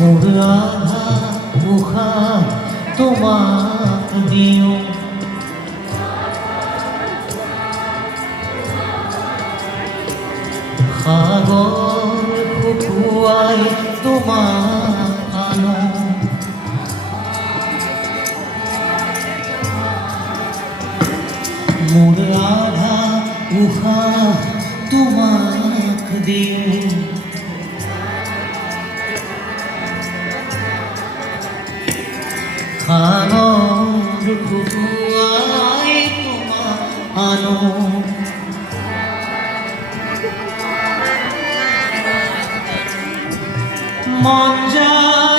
মোর আধা উখা তোমাক দিও সাগর শুকুৱাই তোমাক আনো মোর আধা উখা তোমাক দিও সাগর শুকুৱাই তোমাক আনো মন যায়